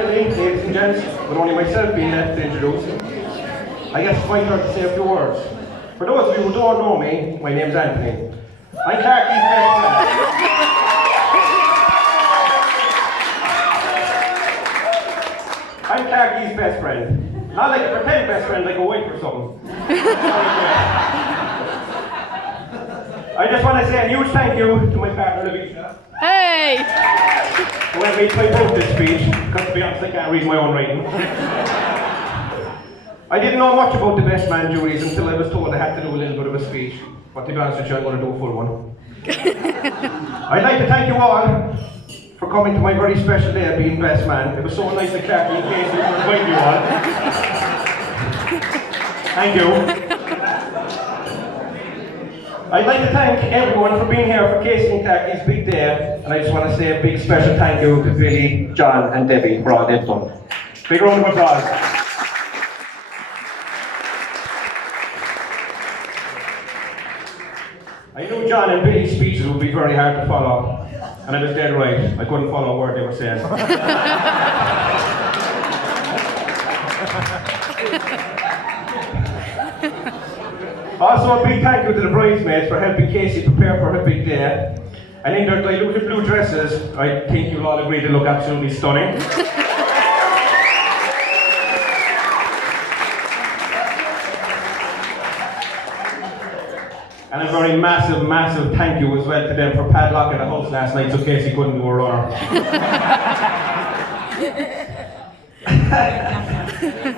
finally, ladies and gents, with only myself being left to introduce, I guess it's my turn to say a few words. For those of you who don't know me, my name's Anthony. I'm Clarky's best friend. I'm Clarky's best friend. Not like a pretend best friend, like a wife or something. I just want to say a huge thank you to my partner, Louisa. Hey! Who helped me type out this speech, because to be honest, I can't read my own writing. I didn't know much about the best man juries until I was told I had to do a little bit of a speech. But to be honest with you, I'm going to do a full one. I'd like to thank you all for coming to my very special day of being best man. It was so nice and Clarky and Casey to invite you all. Thank you. I'd like to thank everyone for being here for Casey and Clarky's big day, and I just want to say a big special thank you to Billy, John and Debbie for all they've done. Big round of applause. I knew John and Billy's speeches would be very hard to follow, and I was dead right. I couldn't follow a word they were saying. Also, a big thank you to the bridesmaids for helping Casey prepare for her big day. And in their diluted blue dresses, I think you'll all agree they look absolutely stunning. And a very massive, massive thank you as well to them for padlocking the house last night so Casey couldn't do a runner.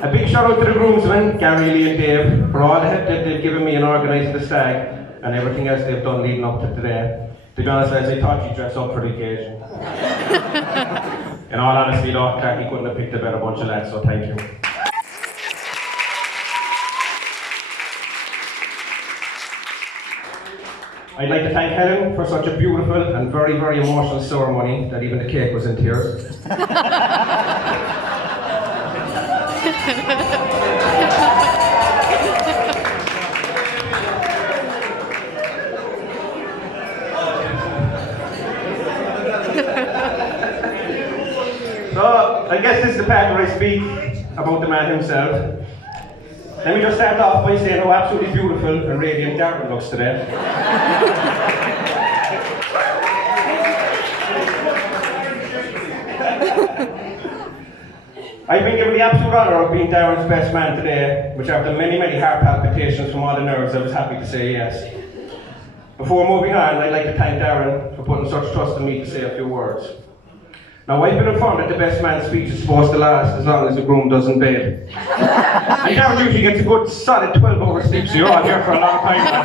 A big shout out to the groomsmen, Gary, Lee and Dave, for all the help that they've given me in organising the stag and everything else they've done leading up to today. To be honest, as I thought you'd dress up for the occasion. In all honesty though, Clarky couldn't have picked a better bunch of lads, so thank you. I'd like to thank Helen for such a beautiful and very, very emotional ceremony that even the cake was in tears. So, I guess this is the part where I speak about the man himself. Let me just start off by saying how absolutely beautiful and radiant Darren looks today. I've been given the absolute honour of being Darren's best man today, which after many, many heart palpitations from all the nerves, I was happy to say yes. Before moving on, I'd like to thank Darren for putting such trust in me to say a few words. Now, I've been informed that the best man's speech is supposed to last as long as the groom doesn't bed. And Darren usually gets a good solid 12 hours sleep, so you're all here for a long time now.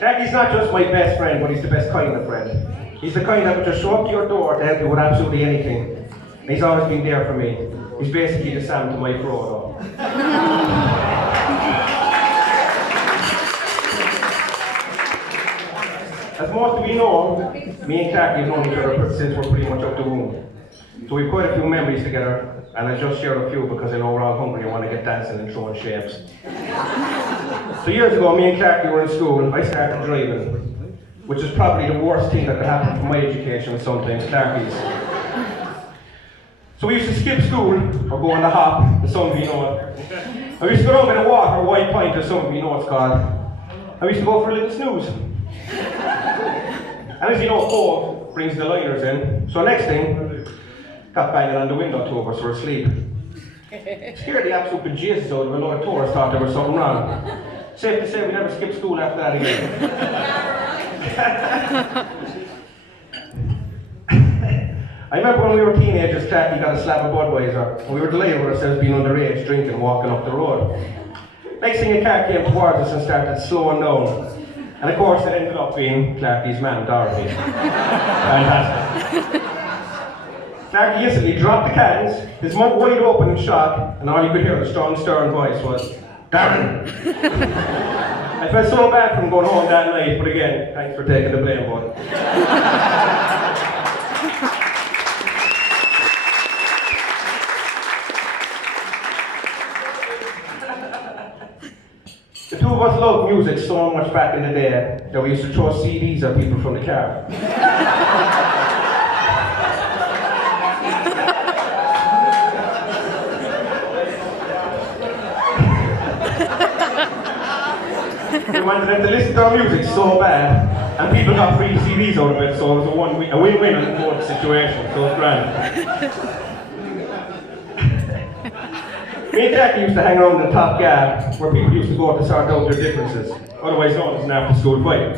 Clarky's not just my best friend, but he's the best kind of friend. He's the kind that would just show up to your door to help you with absolutely anything. And he's always been there for me. He's basically the Sam to my Frodo. As most of you know, me and Clarky have known each other since we're pretty much up the womb. So we've quite a few memories together, and I just share a few because I know we're all hungry and want to get dancing and throwing shapes. So years ago, me and Clarky were in school. I started driving, which is probably the worst thing that could happen for my education with sometimes Clarky's. So we used to skip school, or go on the hop, as some of you know it. And we used to go down by the water, White Pint, as some of you know it's called. And we used to go for a little snooze. And as you know, cold brings the liners in. So next thing, got banging on the window, two of us were asleep. Scared the absolute bejesus out of a lot of tourists, thought there was something wrong. Safe to say we never skipped school after that again. I remember when we were teenagers, Clarky got a slab of Budweiser, and we were delighted with ourselves being underage, drinking, walking up the road. Next thing, a car came towards us and started slowing down. And of course, it ended up being Clarky's man, Dorothy. Fantastic. Clarky instantly dropped the cans, his mouth wide open in shock, and all you could hear in a strong, stern voice was, Darren! I felt so bad from going home that night, but again, thanks for taking the blame, bud. The two of us loved music so much back in the day that we used to throw CDs at people from the car. We wanted them to listen to our music so bad, and people got free CDs out of it, so it was a win-win in both situations, so it was grand. Me and Jackie used to hang around the top gap where people used to go to sort out their differences, otherwise known as an after-school fight.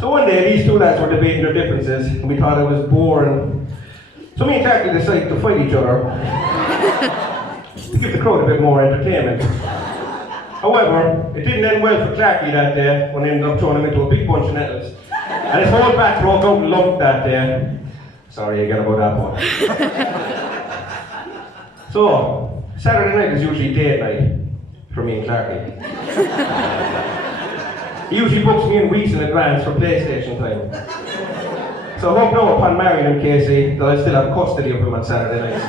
So one day, these two lads were debating their differences, and we thought it was boring. So me and Jackie decided to fight each other to give the crowd a bit more entertainment. However, it didn't end well for Clarky that day when I ended up throwing him into a big bunch of nettles. And his whole back broke out and lumped that day. Sorry again about that one. So, Saturday night is usually date night for me and Clarky. He usually books me in weeks in advance for PlayStation time. So I hope now upon marrying him, Casey, that I still have custody of him on Saturday nights.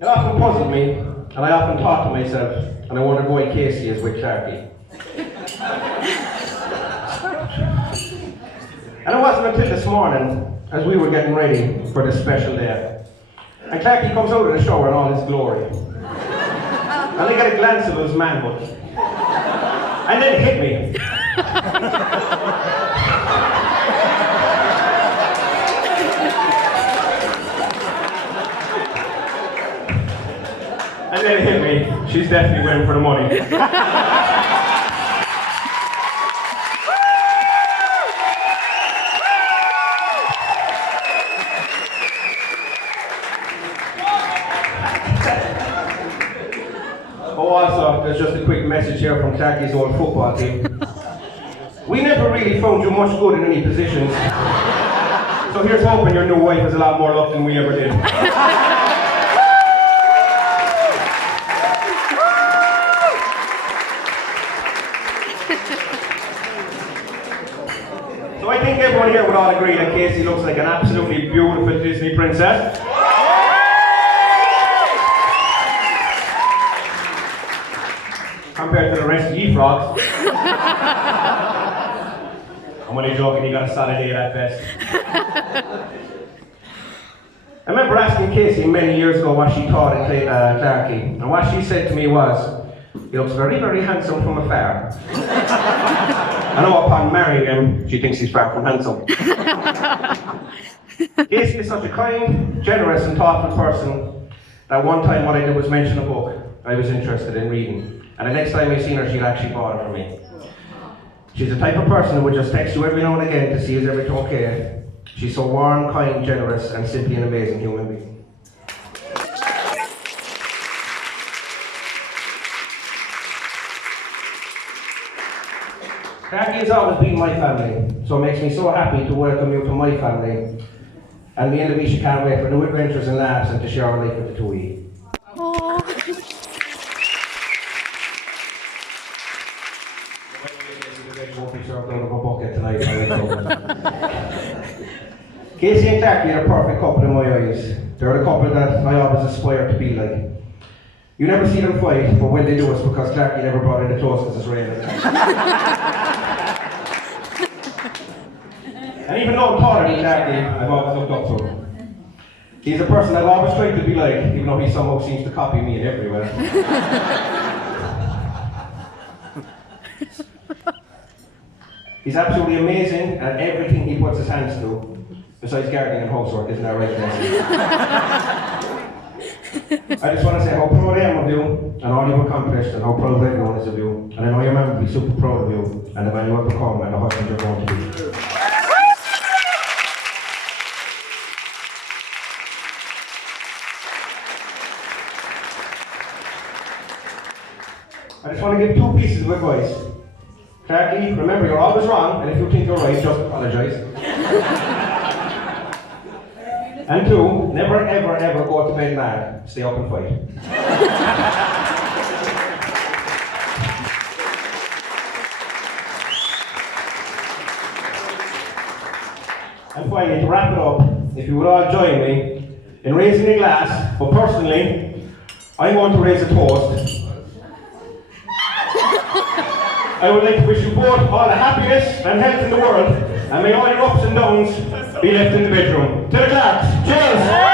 It often puzzled me, and I often thought to myself, and I wondered why Casey is with Clarky. And it wasn't until this morning, as we were getting ready for this special day, and Clarky comes out of the shower in all his glory. And I get a glance of his manhood. And then it hit me. And then it hit me. She's definitely winning for the money. Oh, also, there's just a quick message here from Clarky's old football team. We never really found you much good in any positions. So here's hoping your new wife has a lot more luck than we ever did. So I think everyone here would all agree that Casey looks like an absolutely beautiful Disney princess. Compared to the rest of you frogs. I'm only joking, you got a solid A at best. I remember asking Casey many years ago what she thought of Clarky, and what she said to me was, he looks very, very handsome from afar. I know upon marrying him, she thinks he's far from handsome. Casey is such a kind, generous and thoughtful person that one time what I did was mention a book I was interested in reading. And the next time I seen her, she'd actually bought it for me. She's the type of person who would just text you every now and again to see is everything okay. She's so warm, kind, generous, and simply an amazing human being. Clarky has always been my family, so it makes me so happy to welcome you to my family. And me and Alicia can't wait for new adventures and laughs and to share our life with the two of you. Casey and Clarky are a perfect couple in my eyes. They're the couple that I always aspire to be like. You never see them fight, but when they do, it's because Clarky never brought in the clothes because it's raining. And even though I'm taller than Clarky, I've always looked up to him. He's a person I've always tried to be like, even though he somehow seems to copy me in everywhere. He's absolutely amazing at everything he puts his hands to, besides gardening and housework, isn't that right, Nancy? I just want to say how proud I am of you, and all you've accomplished, and how proud everyone is of you. And I know your man will be super proud of you, and the man you have become, and the husband you're going to be. I just want to give two pieces of advice. Clarky, remember you're always wrong, and if you think you're right, just apologise. And two, never ever ever go to bed mad. Stay up and fight. finally, to wrap it up, if you would all join me in raising a glass, but personally, I'm going to raise a toast. I would like to wish you both all the happiness and health in the world, and may all your ups and downs be left in the bedroom. To the Clarks, cheers!